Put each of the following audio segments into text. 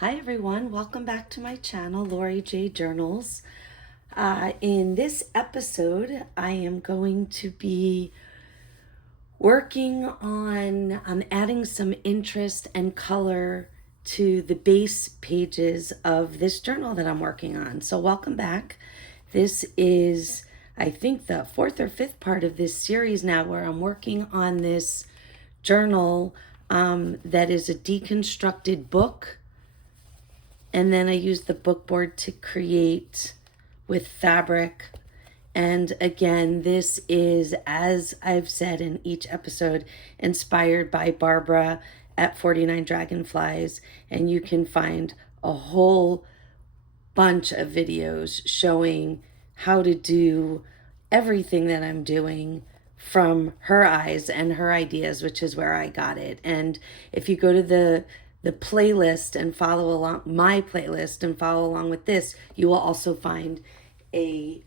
Hi everyone, welcome back to my channel, Lori J Journals. In this episode, I am going to be working on adding some interest and color to the base pages of this journal that I'm working on. So welcome back. This is, I think, the fourth or fifth part of this series now where I'm working on this journal that is a deconstructed book. And then I use the book board to create with fabric. And again, this is, as I've said in each episode, inspired by Barbara at 49 Dragonflies. And you can find a whole bunch of videos showing how to do everything that I'm doing from her eyes and her ideas, which is where I got it. And if you go to the playlist and follow along my playlist and follow along with this, you will also find a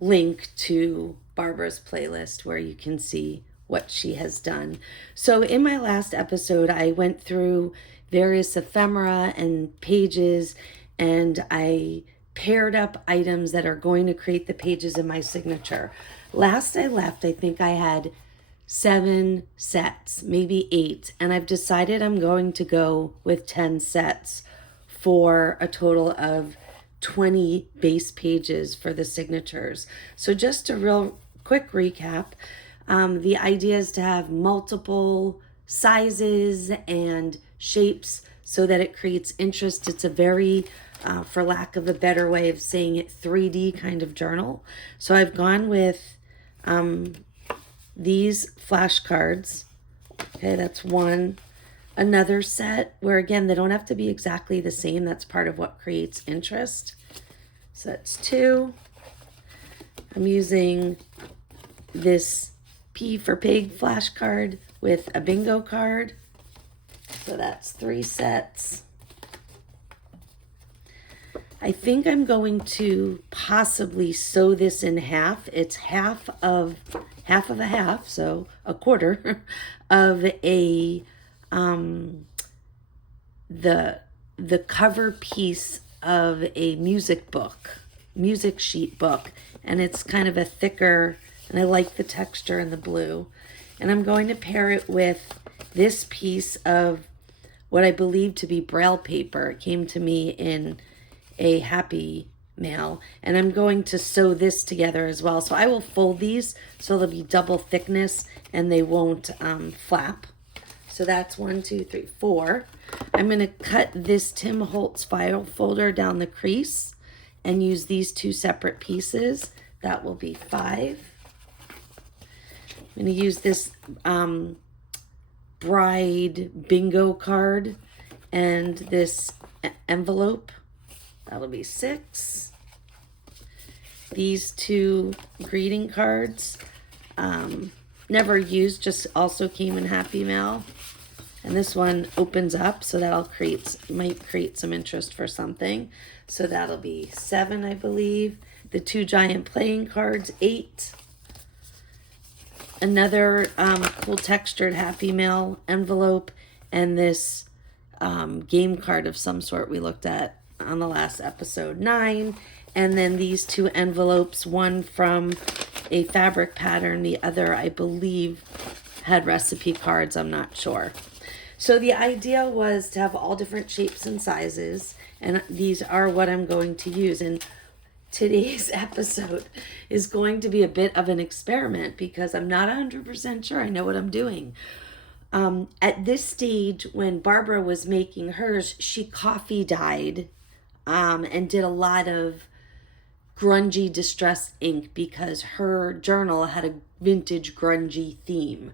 link to Barbara's playlist where you can see what she has done. So in my last episode, I went through various ephemera and pages, and I paired up items that are going to create the pages in my signature. Last I left, I think I had 7 sets, maybe 8, and I've decided I'm going to go with 10 sets for a total of 20 base pages for the signatures. So just a real quick recap, the idea is to have multiple sizes and shapes so that it creates interest. It's a very, for lack of a better way of saying it, 3D kind of journal. So I've gone with these flashcards. Okay, that's one. Another set where, again, they don't have to be exactly the same. That's part of what creates interest. So that's 2. I'm using this P for Pig flashcard with a bingo card. So that's 3 sets. I think I'm going to possibly sew this in half. It's half of a half, so a quarter of a the cover piece of a music sheet book, and it's kind of a thicker, and I like the texture and the blue. And I'm going to pair it with this piece of what I believe to be Braille paper. It came to me in a Happy Mail, and I'm going to sew this together as well. So I will fold these so they'll be double thickness and they won't flap. So that's 1, 2, 3, 4. I'm going to cut this Tim Holtz file folder down the crease and use these 2 separate pieces. That will be 5. I'm going to use this bride bingo card and this envelope. That'll be 6. These 2 greeting cards, never used, just also came in Happy Mail. And this one opens up, so that'll might create some interest for something. So that'll be 7, I believe. The 2 giant playing cards, 8. Another cool textured Happy Mail envelope, and this game card of some sort we looked at on the last episode, 9. And then these 2 envelopes, one from a fabric pattern, the other I believe had recipe cards, I'm not sure. So the idea was to have all different shapes and sizes, and these are what I'm going to use. And today's episode is going to be a bit of an experiment because I'm not 100% sure I know what I'm doing. At this stage, when Barbara was making hers, she coffee dyed and did a lot of grungy distress ink because her journal had a vintage grungy theme.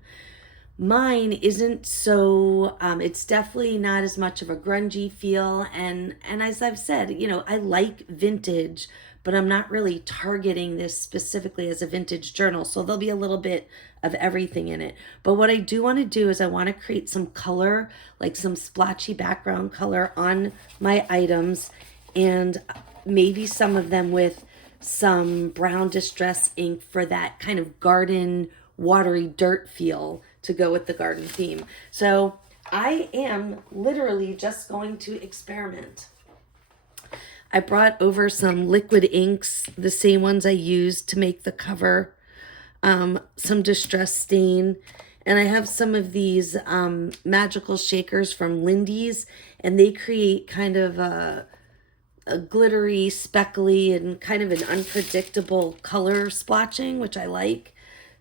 Mine isn't so, it's definitely not as much of a grungy feel. And as I've said, I like vintage, but I'm not really targeting this specifically as a vintage journal. So there'll be a little bit of everything in it. But what I do want to do is I want to create some color, like some splotchy background color on my items, and maybe some of them with some brown distress ink for that kind of garden, watery dirt feel to go with the garden theme. So I am literally just going to experiment. I brought over some liquid inks, the same ones I used to make the cover, some Distress Stain, and I have some of these magical shakers from Lindy's, and they create kind of a glittery, speckly, and kind of an unpredictable color splotching, which I like.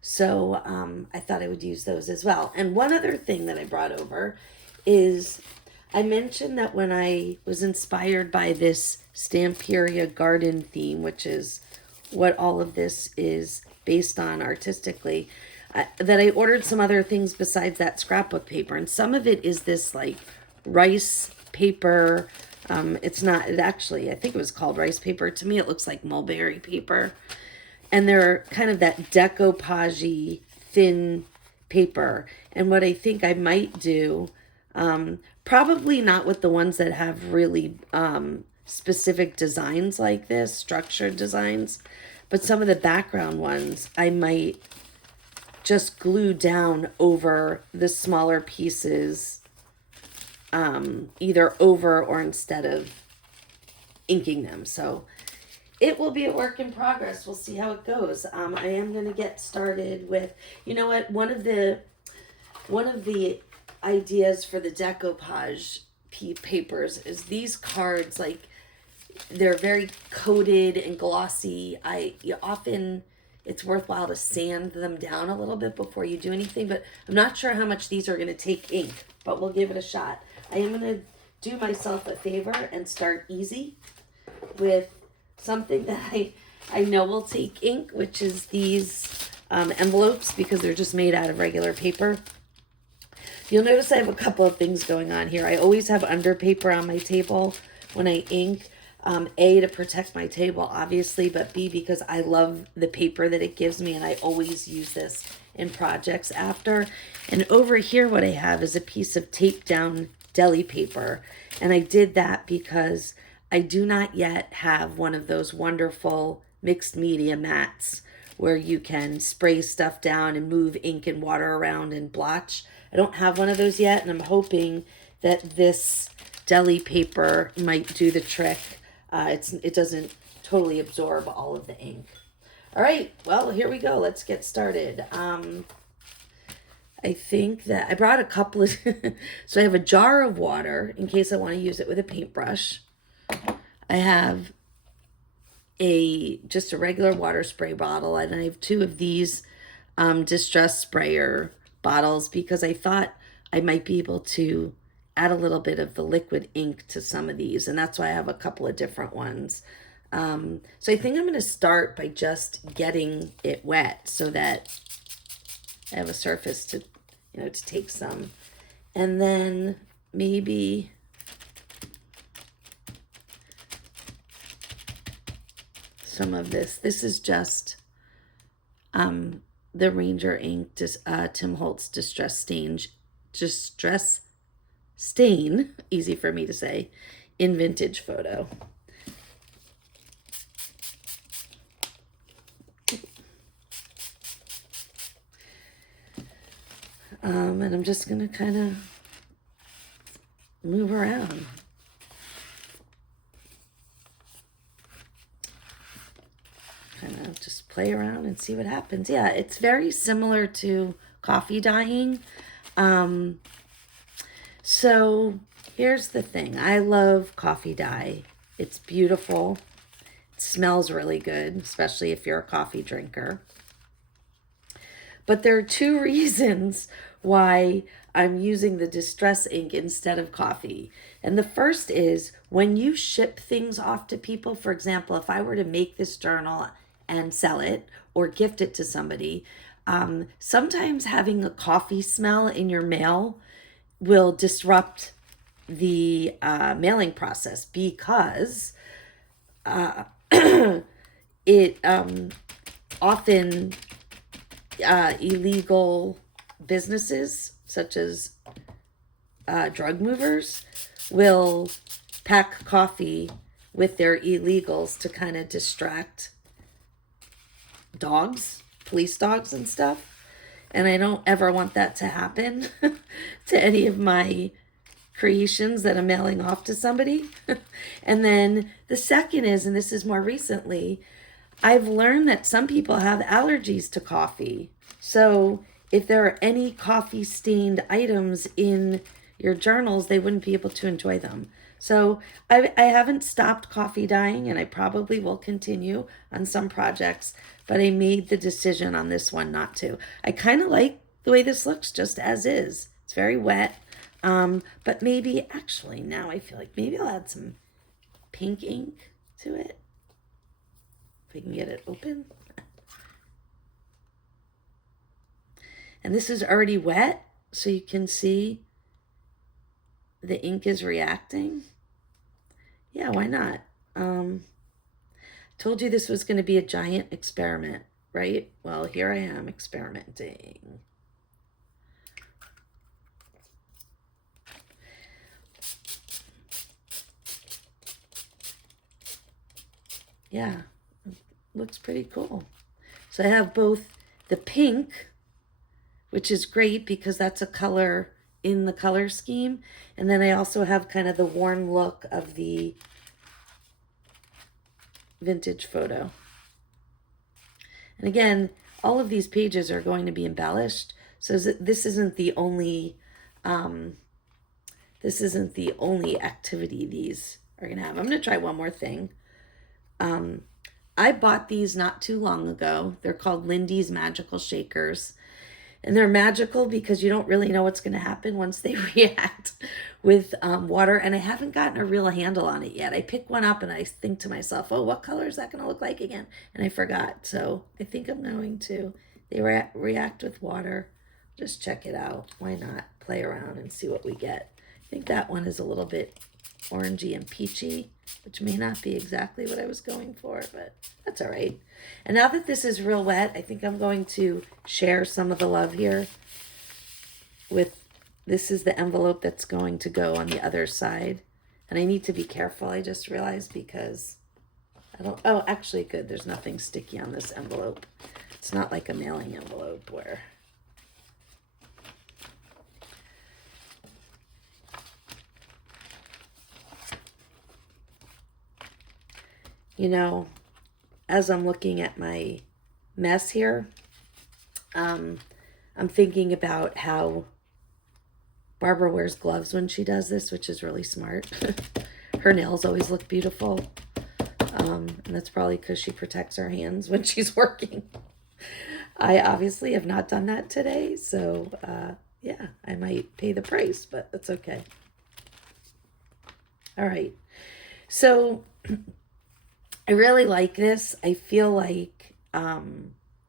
So I thought I would use those as well. And one other thing that I brought over is I mentioned that when I was inspired by this Stamperia garden theme, which is what all of this is based on artistically, that I ordered some other things besides that scrapbook paper. And some of it is this like rice paper. It's not, it actually, I think it was called rice paper. To me, it looks like mulberry paper. And they're kind of that decoupage thin paper. And what I think I might do, probably not with the ones that have really specific designs like this, structured designs, but some of the background ones I might just glue down over the smaller pieces, either over or instead of inking them. So it will be a work in progress. We'll see how it goes. I am going to get started with, you know what, one of the ideas for the decoupage papers is these cards, like they're very coated and glossy. It's worthwhile to sand them down a little bit before you do anything, but I'm not sure how much these are going to take ink, but we'll give it a shot. I am going to do myself a favor and start easy with something that I know will take ink, which is these envelopes, because they're just made out of regular paper. You'll notice I have a couple of things going on here. I always have under paper on my table when I ink. A, to protect my table, obviously, but B, because I love the paper that it gives me, and I always use this in projects after. And over here, what I have is a piece of taped down deli paper. And I did that because I do not yet have one of those wonderful mixed media mats where you can spray stuff down and move ink and water around and blotch. I don't have one of those yet, and I'm hoping that this deli paper might do the trick. It doesn't totally absorb all of the ink. All right, well, here we go. Let's get started. I think that I brought a couple of, so I have a jar of water in case I want to use it with a paintbrush. I have just a regular water spray bottle, and I have two of these Distress Sprayer bottles because I thought I might be able to add a little bit of the liquid ink to some of these, and that's why I have a couple of different ones. So I think I'm going to start by just getting it wet so that I have a surface to take some, and then maybe some of this. This is just the Ranger ink, Tim Holtz Distress Stain, easy for me to say, in Vintage Photo. And I'm just going to kind of move around. Kind of just play around and see what happens. Yeah, it's very similar to coffee dyeing. So here's the thing. I love coffee dye. It's beautiful. It smells really good, especially if you're a coffee drinker. But there are two reasons why I'm using the Distress ink instead of coffee. And the first is when you ship things off to people, for example, if I were to make this journal and sell it or gift it to somebody, sometimes having a coffee smell in your mail will disrupt the mailing process because it often illegal businesses such as drug movers will pack coffee with their illegals to kind of distract dogs, police dogs and stuff. And I don't ever want that to happen to any of my creations that I'm mailing off to somebody. And then the second is, and this is more recently, I've learned that some people have allergies to coffee. So if there are any coffee stained items in your journals, they wouldn't be able to enjoy them. So I haven't stopped coffee dyeing, and I probably will continue on some projects, but I made the decision on this one not to. I kind of like the way this looks just as is. It's very wet. But maybe actually now I feel like maybe I'll add some pink ink to it. If we can get it open. And this is already wet, so you can see the ink is reacting. Yeah, why not? Told you this was going to be a giant experiment, right? Well, here I am experimenting. Yeah, looks pretty cool. So I have both the pink, which is great because that's a color in the color scheme. And then I also have kind of the worn look of the vintage photo. And again, all of these pages are going to be embellished. So this isn't the only activity these are going to have. I'm going to try one more thing. I bought these not too long ago. They're called Lindy's Magical Shakers. And they're magical because you don't really know what's going to happen once they react with water. And I haven't gotten a real handle on it yet. I pick one up and I think to myself, oh, what color is that going to look like again? And I forgot. So I think I'm going to. They react with water. Just check it out. Why not play around and see what we get? I think that one is a little bit orangey and peachy, which may not be exactly what I was going for, but that's all right. And now that this is real wet, I think I'm going to share some of the love here with, this is the envelope that's going to go on the other side. And I need to be careful, I just realized, because I don't, oh, actually good, there's nothing sticky on this envelope. It's not like a mailing envelope where, you know, as I'm looking at my mess here, I'm thinking about how Barbara wears gloves when she does this, which is really smart. Her nails always look beautiful. And that's probably because she protects her hands when she's working. I obviously have not done that today, so yeah, I might pay the price, but that's okay. All right, so I really like this. I feel like,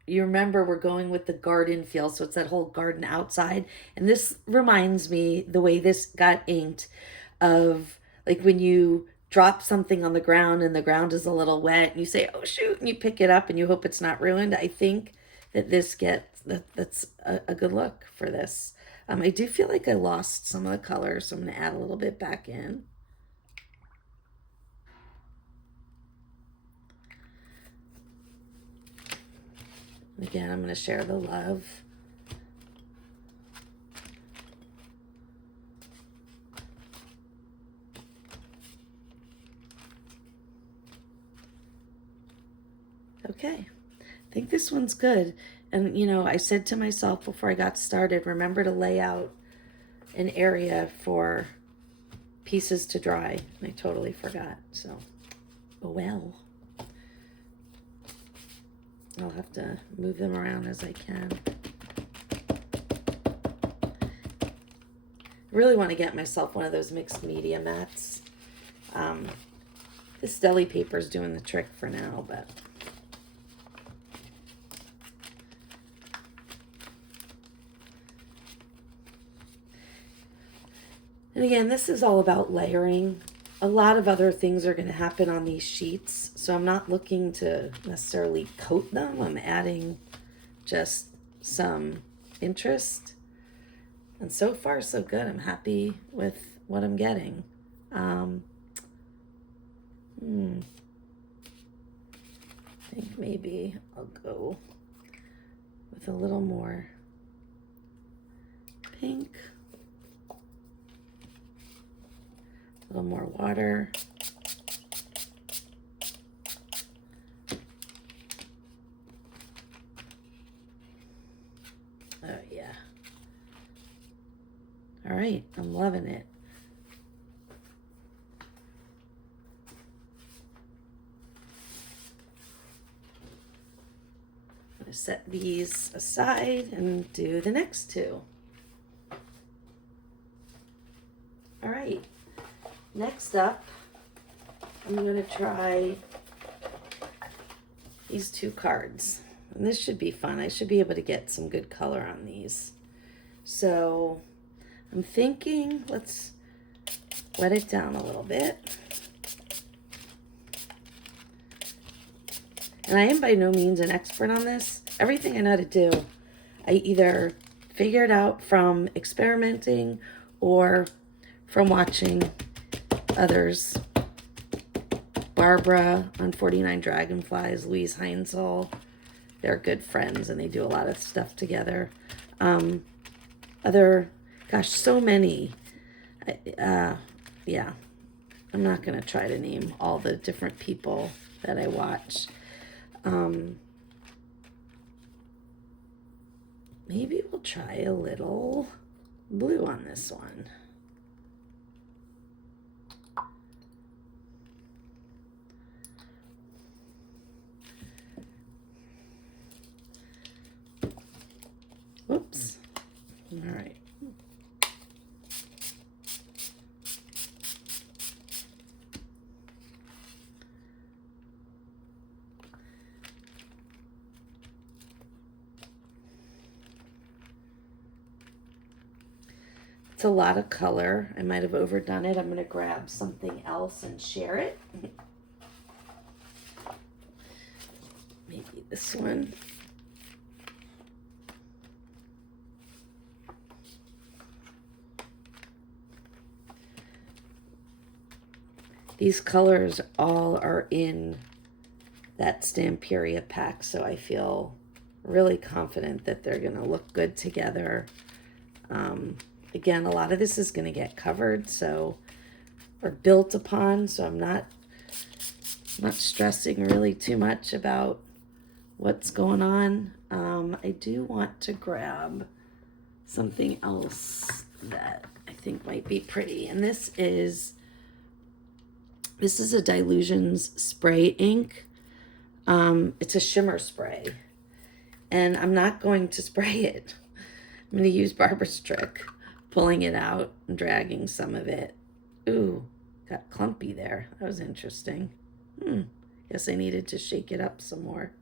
you remember we're going with the garden feel, so it's that whole garden outside. And this reminds me, the way this got inked, of like when you drop something on the ground and the ground is a little wet and you say, oh shoot, and you pick it up and you hope it's not ruined. I think that this that's a good look for this. I do feel like I lost some of the color, so I'm going to add a little bit back in. Again, I'm going to share the love. Okay, I think this one's good. And, you know, I said to myself before I got started, remember to lay out an area for pieces to dry. And I totally forgot, so, oh well. I'll have to move them around as I can. I really want to get myself one of those mixed media mats. This deli paper is doing the trick for now, but and again, this is all about layering. A lot of other things are going to happen on these sheets, so I'm not looking to necessarily coat them. I'm adding just some interest. And so far, so good. I'm happy with what I'm getting. I think maybe I'll go with a little more pink. A little more water. Oh yeah. All right, I'm loving it. I'm gonna set these aside and do the next two. All right, next up, I'm gonna try these two cards. And this should be fun. I should be able to get some good color on these. So I'm thinking, let's wet it down a little bit. And I am by no means an expert on this. Everything I know how to do, I either figured out from experimenting or from watching others. Barbara on 49 Dragonflies, Louise Heinzel. They're good friends and they do a lot of stuff together. Gosh, so many. Yeah, I'm not going to try to name all the different people that I watch. Maybe we'll try a little blue on this one. Whoops. All right. It's a lot of color. I might have overdone it. I'm going to grab something else and share it. Maybe this one. These colors all are in that Stamperia pack, so I feel really confident that they're going to look good together. Again, a lot of this is going to get covered, so, or built upon, so I'm not stressing really too much about what's going on. I do want to grab something else that I think might be pretty, and this is a Dylusions spray ink. It's a shimmer spray, and I'm not going to spray it. I'm going to use Barbara's trick, pulling it out and dragging some of it. Ooh, got clumpy there. That was interesting. Guess I needed to shake it up some more.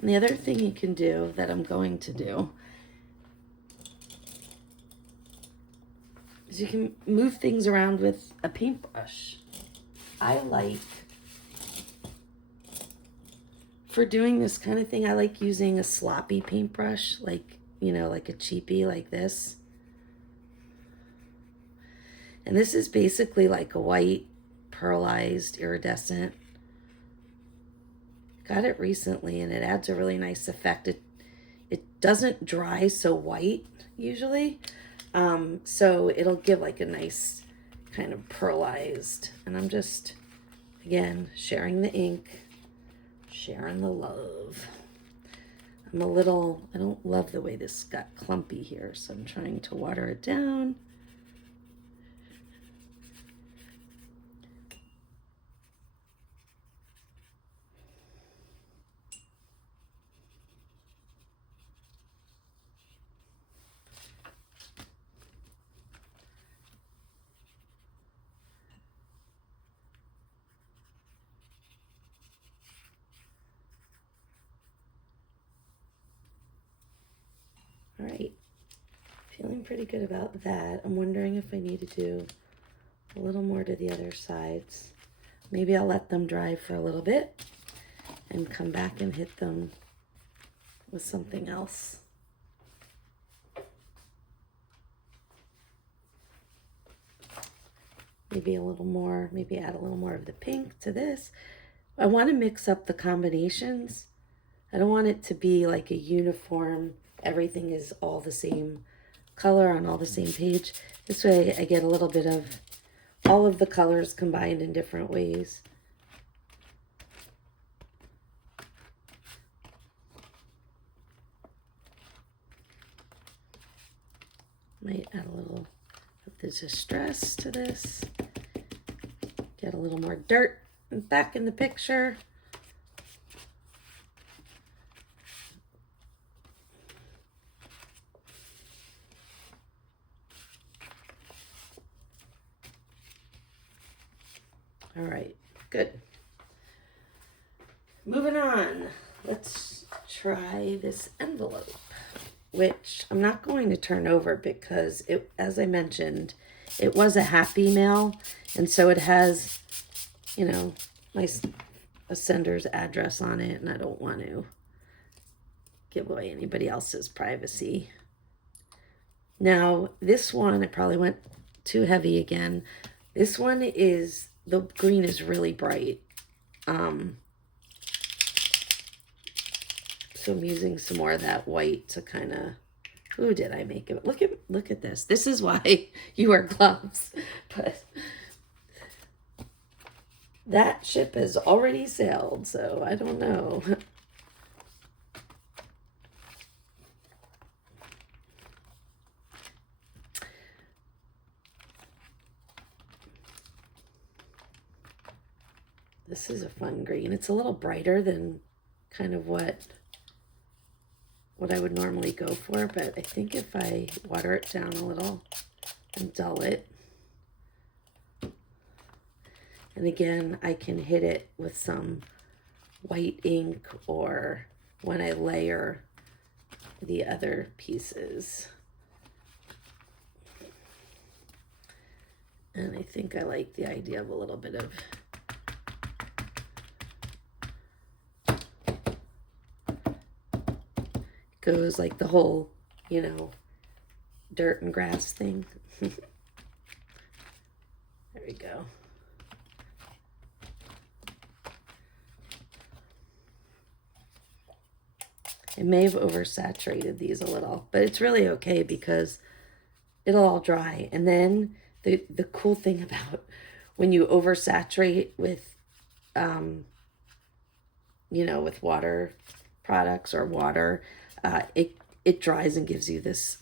And the other thing you can do that I'm going to do is you can move things around with a paintbrush. I like, for doing this kind of thing, I like using a sloppy paintbrush, like, you know, like a cheapie like this. And this is basically like a white pearlized iridescent. Got it recently and it adds a really nice effect. It doesn't dry so white usually. So it'll give like a nice kind of pearlized. And I'm just, again, sharing the ink, sharing the love. I don't love the way this got clumpy here, so I'm trying to water it down. All right, feeling pretty good about that. I'm wondering if I need to do a little more to the other sides. Maybe I'll let them dry for a little bit and come back and hit them with something else. maybe a little more, maybe add a little more of the pink to this. I want to mix up the combinations. I don't want it to be like a uniform, everything is all the same color on all the same page. This way I get a little bit of all of the colors combined in different ways. Might add a little of the distress to this. Get a little more dirt back in the picture. All right, good. Moving on, let's try this envelope, which I'm not going to turn over because it, as I mentioned, it was a happy mail, and so it has, you know, a sender's address on it, and I don't want to give away anybody else's privacy. Now, this one, I probably went too heavy again. This one is, the green is really bright. So I'm using some more of that white to kind of, ooh, did I make it? Look at this. This is why you wear gloves. But that ship has already sailed, so I don't know. This is a fun green. It's a little brighter than kind of what I would normally go for, but I think if I water it down a little and dull it, and again, I can hit it with some white ink or when I layer the other pieces. And I think I like the idea of a little bit of goes like the whole, you know, dirt and grass thing. There we go. I may have oversaturated these a little, but it's really okay because it'll all dry. And then the cool thing about when you oversaturate with, you know, with water products or water, it dries and gives you this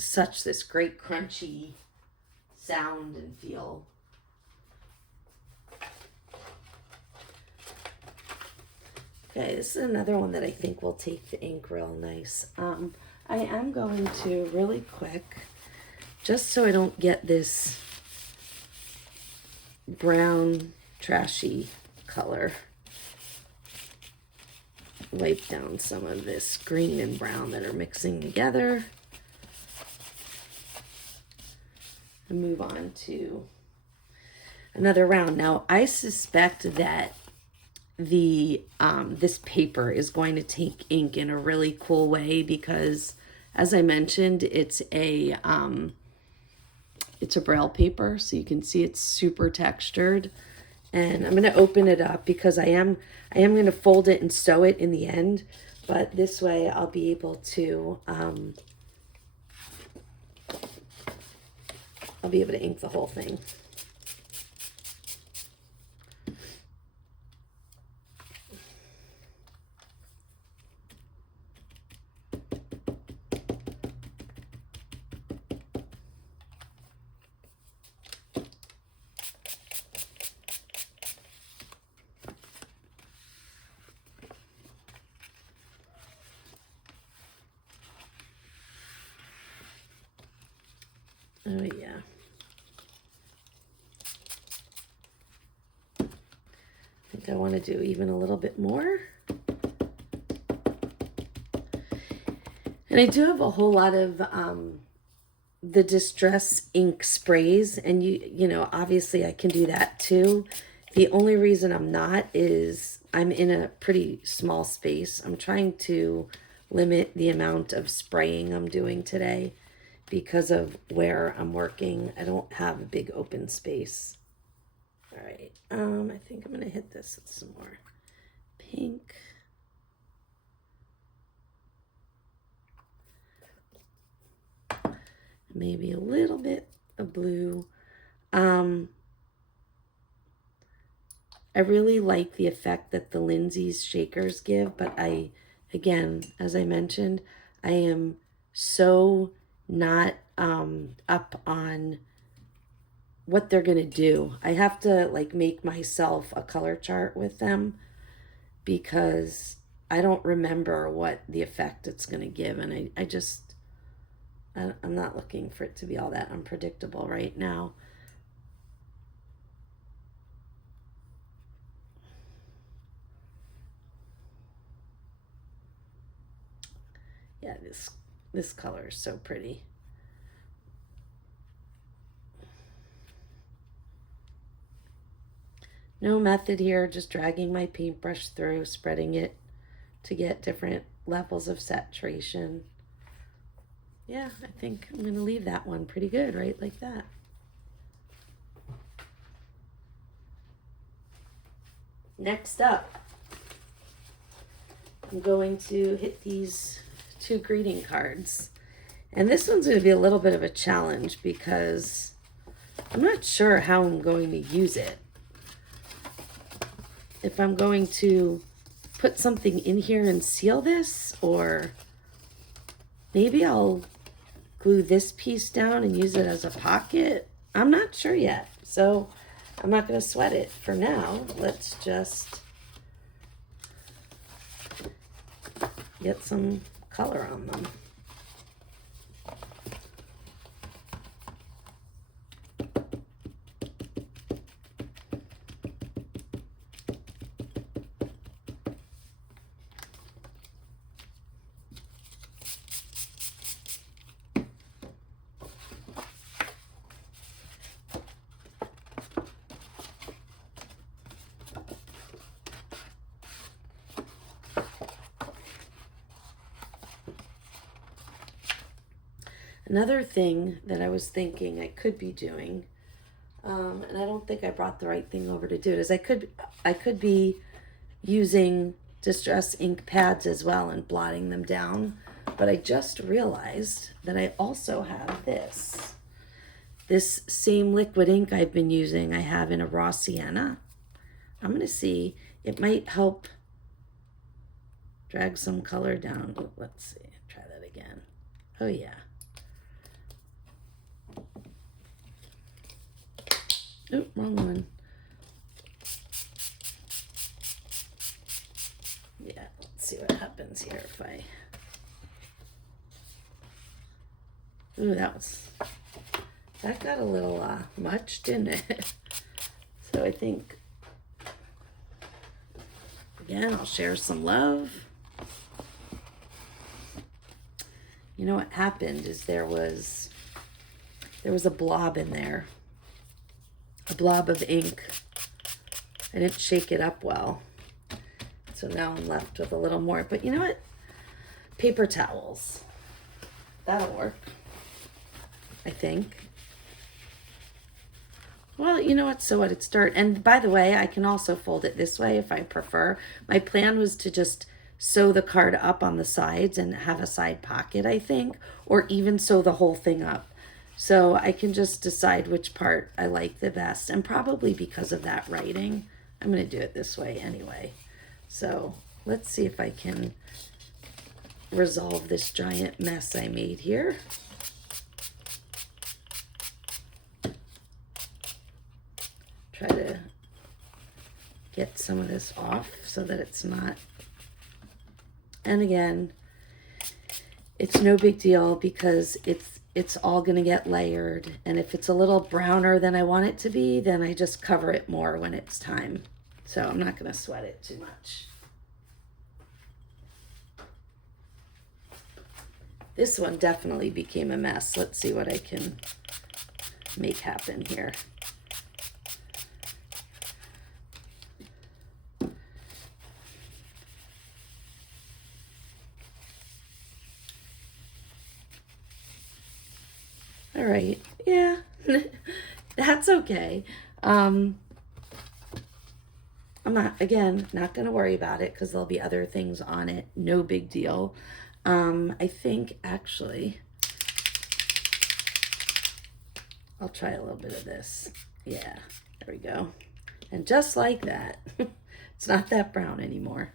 great crunchy sound and feel. Okay, this is another one that I think will take the ink real nice. I am going to really quick, just so I don't get this brown trashy color, wipe down some of this green and brown that are mixing together and move on to another round. Now, I suspect that the this paper is going to take ink in a really cool way because, as I mentioned, it's a Braille paper, so you can see it's super textured. And I'm going to open it up because I am going to fold it and sew it in the end, but this way I'll be able to ink the whole thing. Oh yeah. I think I want to do even a little bit more. And I do have a whole lot of the Distress ink sprays, and you know, obviously I can do that too. The only reason I'm not is I'm in a pretty small space. I'm trying to limit the amount of spraying I'm doing today because of where I'm working. I don't have a big open space. All right, I think I'm gonna hit this with some more pink. Maybe a little bit of blue. I really like the effect that the Lindsay's shakers give, but again, as I mentioned, I am so not up on what they're gonna do. I have to like make myself a color chart with them because I don't remember what the effect it's gonna give, and I'm not looking for it to be all that unpredictable right now. Yeah, this color is so pretty. No method here, just dragging my paintbrush through, spreading it to get different levels of saturation. Yeah, I think I'm going to leave that one pretty good, right? Like that. Next up, I'm going to hit these 2 greeting cards. And this one's going to be a little bit of a challenge because I'm not sure how I'm going to use it. If I'm going to put something in here and seal this, or maybe I'll glue this piece down and use it as a pocket. I'm not sure yet, so I'm not going to sweat it for now. Let's just get some color on them. Another thing that I was thinking I could be doing, and I don't think I brought the right thing over to do it, is I could be using Distress ink pads as well and blotting them down. But I just realized that I also have this same liquid ink I've been using. I have in a raw sienna. I'm going to see, it might help drag some color down. Let's see, try that again. Oh yeah. Oop, wrong one. Yeah, let's see what happens here if I... Ooh, that got a little much, didn't it? So I think, again, I'll share some love. You know what happened is there was a blob in there. A blob of ink. I didn't shake it up well. So now I'm left with a little more. But you know what? Paper towels. That'll work, I think. Well, you know what? So what? It's dirt. And by the way, I can also fold it this way if I prefer. My plan was to just sew the card up on the sides and have a side pocket, I think. Or even sew the whole thing up. So I can just decide which part I like the best. And probably because of that writing, I'm going to do it this way anyway. So let's see if I can resolve this giant mess I made here. Try to get some of this off so that it's not... And again, it's no big deal because it's all going to get layered, and if it's a little browner than I want it to be, then I just cover it more when it's time. So I'm not going to sweat it too much. This one definitely became a mess. Let's see what I can make happen here. All right, yeah, that's okay. I'm not, again, not going to worry about it because there'll be other things on it. No big deal. I think actually I'll try a little bit of this. Yeah, there we go. And just like that, it's not that brown anymore.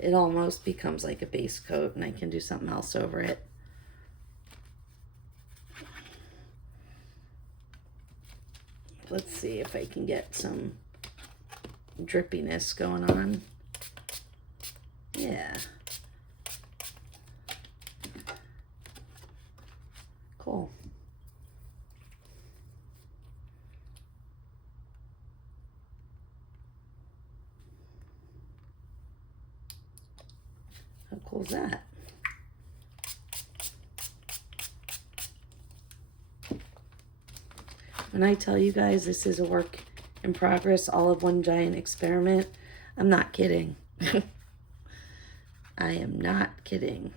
It almost becomes like a base coat, and I can do something else over it. Let's see if I can get some drippiness going on. Yeah. Cool. How cool is that? When I tell you guys this is a work in progress, all of one giant experiment, I'm not kidding. I am not kidding.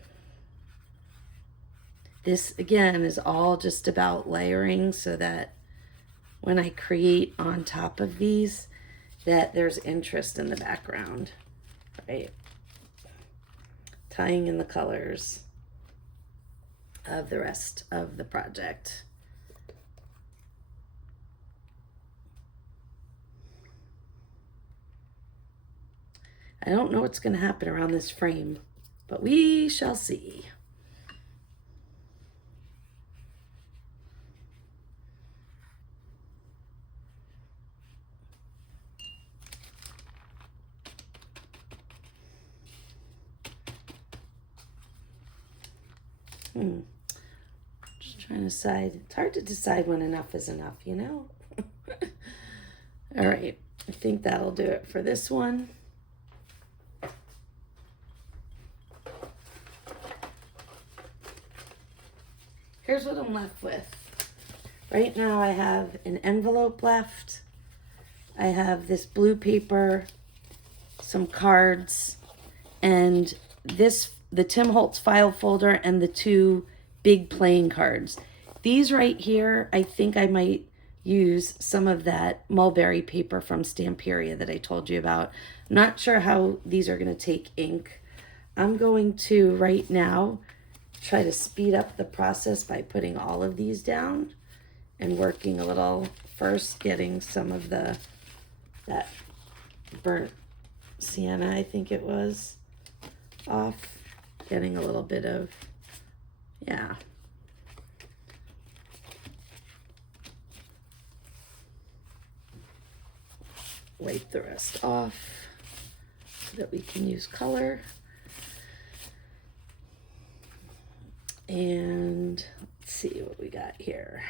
This, again, is all just about layering so that when I create on top of these, that there's interest in the background, right? Tying in the colors of the rest of the project. I don't know what's going to happen around this frame, but we shall see. Just trying to decide. It's hard to decide when enough is enough, you know? All right. I think that'll do it for this one. Here's what I'm left with. Right now I have an envelope left. I have this blue paper, some cards, and the Tim Holtz file folder and the two big playing cards. These right here, I think I might use some of that mulberry paper from Stamperia that I told you about. I'm not sure how these are going to take ink. I'm going to right now try to speed up the process by putting all of these down and working a little first, getting some of that burnt sienna, I think it was, off, getting a little bit of, yeah. Wipe the rest off so that we can use color. And let's see what we got here.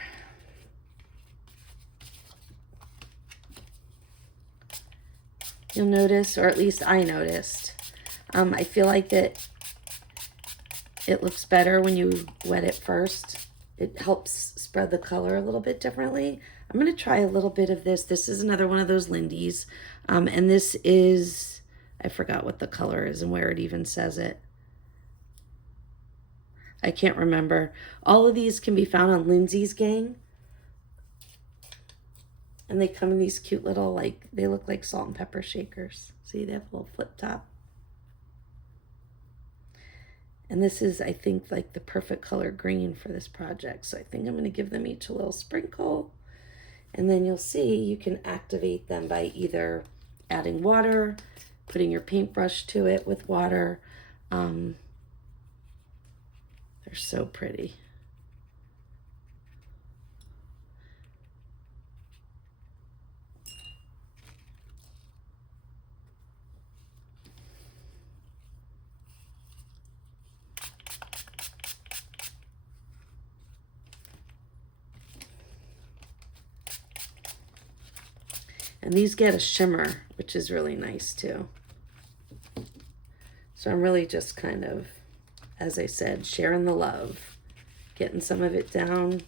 You'll notice, or at least I noticed, I feel like that it looks better when you wet it first. It helps spread the color a little bit differently. I'm going to try a little bit of this. This is another one of those Lindy's. And this is, I forgot what the color is and where it even says it. I can't remember. All of these can be found on Lindsay's Gang. And they come in these cute little, like, they look like salt and pepper shakers. See, they have a little flip top. And this is, I think, like the perfect color green for this project. So I think I'm going to give them each a little sprinkle. And then you'll see you can activate them by either adding water, putting your paintbrush to it with water. They're so pretty. And these get a shimmer, which is really nice too. So I'm really just kind of, as I said, sharing the love, getting some of it down,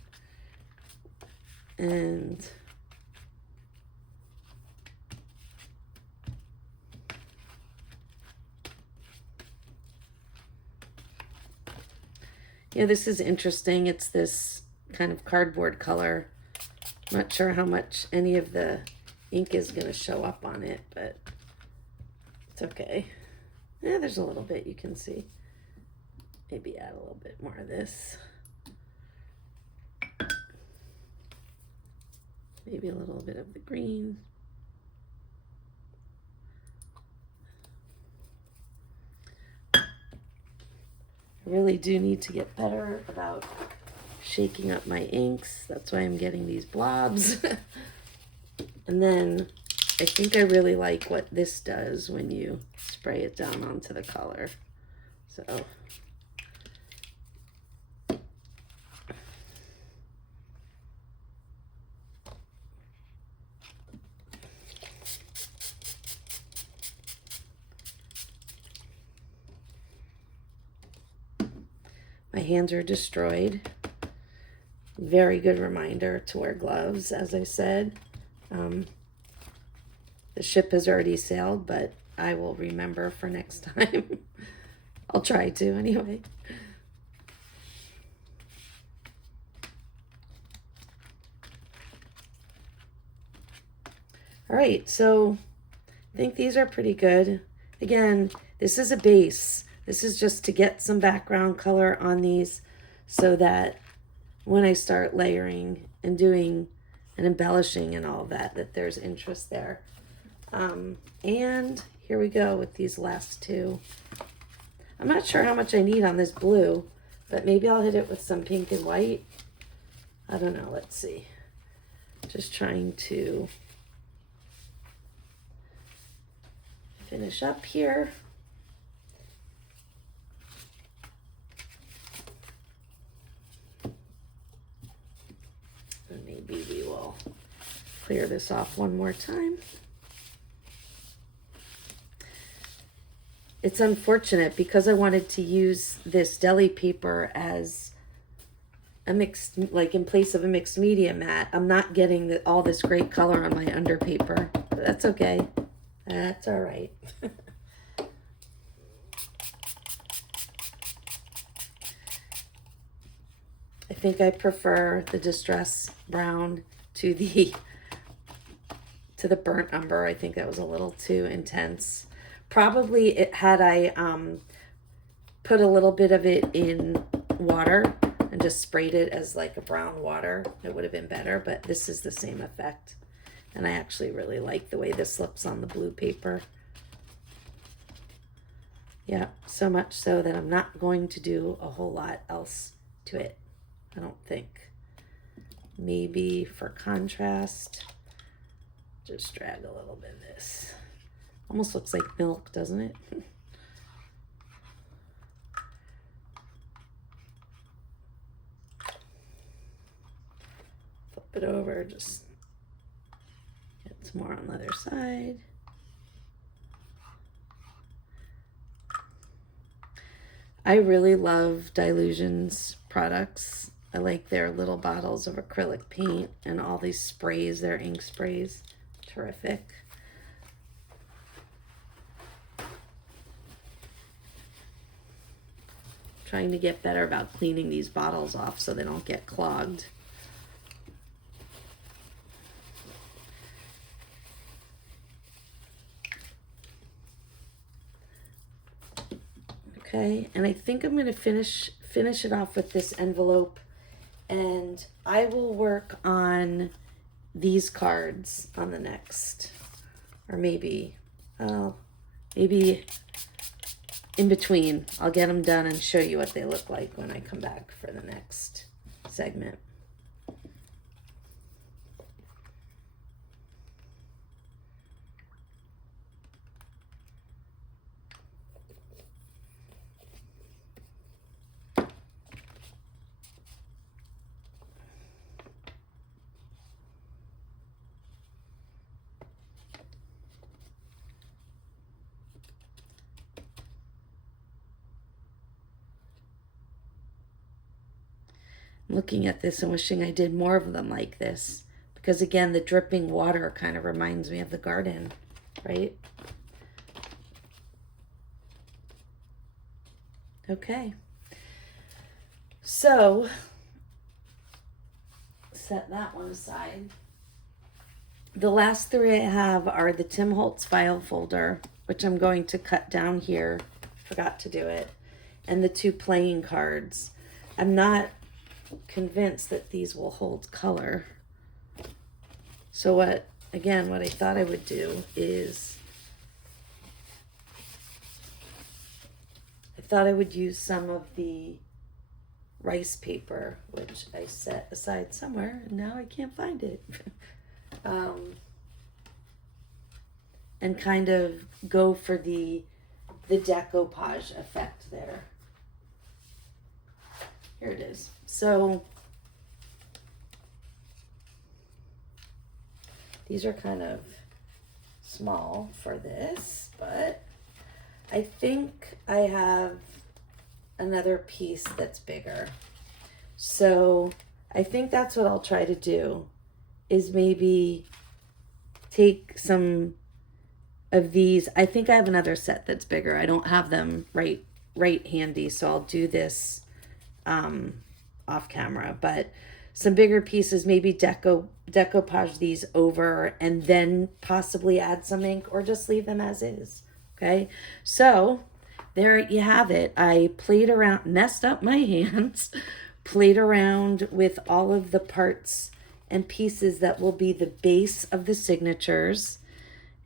and Yeah, this is interesting. It's this kind of cardboard color. I'm not sure how much any of the ink is going to show up on it, but it's okay. Yeah, there's a little bit you can see. Maybe add a little bit more of this. Maybe a little bit of the green. I really do need to get better about shaking up my inks. That's why I'm getting these blobs. And then I think I really like what this does when you spray it down onto the color. So my hands are destroyed. Very good reminder to wear gloves, as I said. The ship has already sailed, but I will remember for next time. I'll try to anyway. All right, so I think these are pretty good. Again, this is a base. This is just to get some background color on these so that when I start layering and doing and embellishing and all that there's interest there. And here we go with these last two. I'm not sure how much I need on this blue, but maybe I'll hit it with some pink and white. I don't know, let's see. Just trying to finish up here. And maybe we will clear this off one more time. It's unfortunate because I wanted to use this deli paper as a mixed, like in place of a mixed media mat. I'm not getting all this great color on my under paper, but that's okay. That's all right. I think I prefer the Distress Brown to the burnt umber. I think that was a little too intense. Probably it had I put a little bit of it in water and just sprayed it as like a brown water, it would have been better, but this is the same effect. And I actually really like the way this looks on the blue paper. Yeah, so much so that I'm not going to do a whole lot else to it, I don't think. Maybe for contrast, just drag a little bit of this. Almost looks like milk, doesn't it? Flip it over, just get some more on the other side. I really love Dylusions products. I like their little bottles of acrylic paint and all these sprays, their ink sprays. Terrific. Trying to get better about cleaning these bottles off so they don't get clogged. Okay, and I think I'm going to finish it off with this envelope, and I will work on these cards on the next, or maybe in between. I'll get them done and show you what they look like when I come back for the next segment. Looking at this and wishing I did more of them like this, because again, the dripping water kind of reminds me of the garden, right? Okay. So, set that one aside. The last three I have are the Tim Holtz file folder, which I'm going to cut down here. Forgot to do it. And the 2 playing cards. I'm not convinced that these will hold color. So what I thought I would do is I thought I would use some of the rice paper, which I set aside somewhere, and now I can't find it. And kind of go for the decoupage effect there. Here it is. So these are kind of small for this, but I think I have another piece that's bigger. So I think that's what I'll try to do, is maybe take some of these. I think I have another set that's bigger. I don't have them right handy, so I'll do this off camera. But some bigger pieces, maybe decoupage these over and then possibly add some ink, or just leave them as is. Okay, so there you have it. I played around, messed up my hands, played around with all of the parts and pieces that will be the base of the signatures.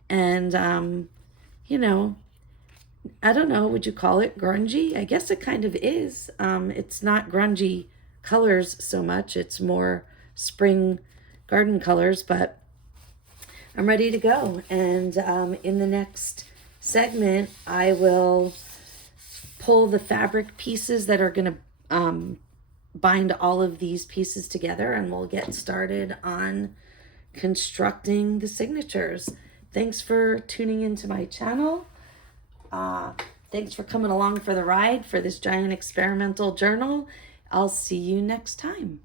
And, you know, I don't know, would you call it grungy? I guess it kind of is. It's not grungy colors so much. It's more spring garden colors, but I'm ready to go. And in the next segment, I will pull the fabric pieces that are going to bind all of these pieces together, and we'll get started on constructing the signatures. Thanks for tuning into my channel. Thanks for coming along for the ride for this giant experimental journal. I'll see you next time.